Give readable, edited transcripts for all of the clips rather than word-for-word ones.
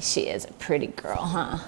She is a pretty girl, huh?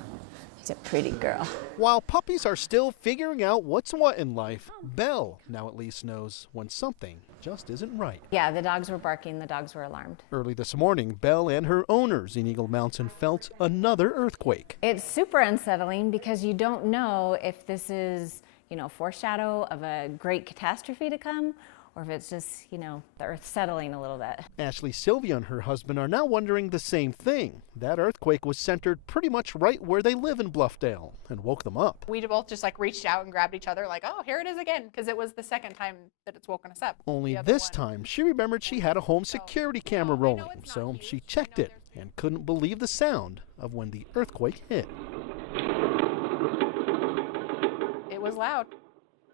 She's a pretty girl. While puppies are still figuring out what's what in life, Belle now at least knows when something just isn't right. Yeah, the dogs were barking, the dogs were alarmed. Early this morning, Belle and her owners in Eagle Mountain felt another earthquake. It's super unsettling because you don't know if this is, foreshadow of a great catastrophe to come, or if it's just, the earth settling a little bit. Ashley, Sylvia, and her husband are now wondering the same thing. That earthquake was centered pretty much right where they live in Bluffdale and woke them up. We both just reached out and grabbed each other oh, here it is again, because it was the second time that it's woken us up. Only this time, she remembered she had a home security camera rolling, so she checked it and couldn't believe the sound of when the earthquake hit. It was loud.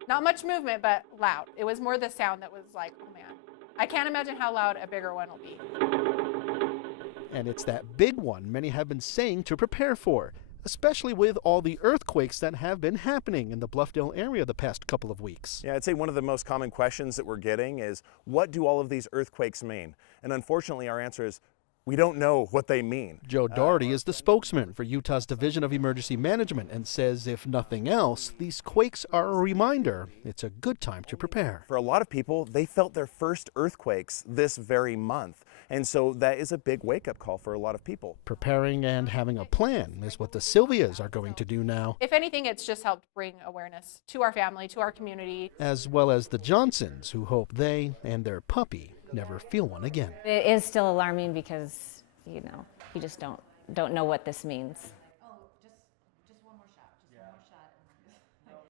Not much movement, but loud. It was more the sound that was oh man. I can't imagine how loud a bigger one will be. And it's that big one many have been saying to prepare for, especially with all the earthquakes that have been happening in the Bluffdale area the past couple of weeks. Yeah, I'd say one of the most common questions that we're getting is, what do all of these earthquakes mean? And unfortunately, our answer is, we don't know what they mean. Joe Doherty is the spokesman for Utah's Division of Emergency Management and says if nothing else, these quakes are a reminder it's a good time to prepare. For a lot of people, they felt their first earthquakes this very month. And so that is a big wake-up call for a lot of people. Preparing and having a plan is what the Sylvias are going to do now. If anything, it's just helped bring awareness to our family, to our community. As well as the Johnsons, who hope they and their puppy never feel one again. It is still alarming because, you just don't know what this means.